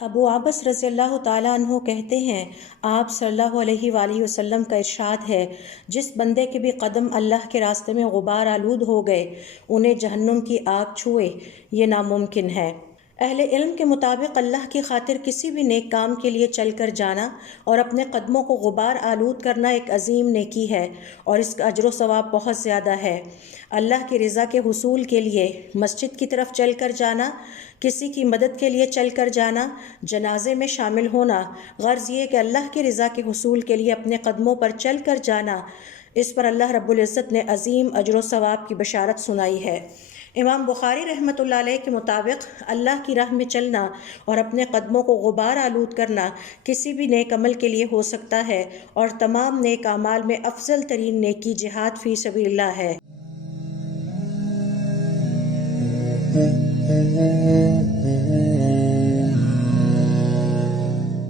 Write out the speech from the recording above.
ابو عباس رضی اللہ تعالیٰ عنہ کہتے ہیں، آپ صلی اللہ علیہ وآلہ وسلم کا ارشاد ہے، جس بندے کے بھی قدم اللہ کے راستے میں غبار آلود ہو گئے انہیں جہنم کی آگ چھوئے، یہ ناممکن ہے۔ اہل علم کے مطابق اللہ کی خاطر کسی بھی نیک کام کے لیے چل کر جانا اور اپنے قدموں کو غبار آلود کرنا ایک عظیم نیکی ہے اور اس کا اجر و ثواب بہت زیادہ ہے۔ اللہ کی رضا کے حصول کے لیے مسجد کی طرف چل کر جانا، کسی کی مدد کے لیے چل کر جانا، جنازے میں شامل ہونا، غرض یہ کہ اللہ کی رضا کے حصول کے لیے اپنے قدموں پر چل کر جانا، اس پر اللہ رب العزت نے عظیم اجر و ثواب کی بشارت سنائی ہے۔ امام بخاری رحمۃ اللہ علیہ کے مطابق اللہ کی راہ میں چلنا اور اپنے قدموں کو غبار آلود کرنا کسی بھی نیک عمل کے لیے ہو سکتا ہے، اور تمام نیک اعمال میں افضل ترین نیکی جہاد فی سبیل اللہ ہے۔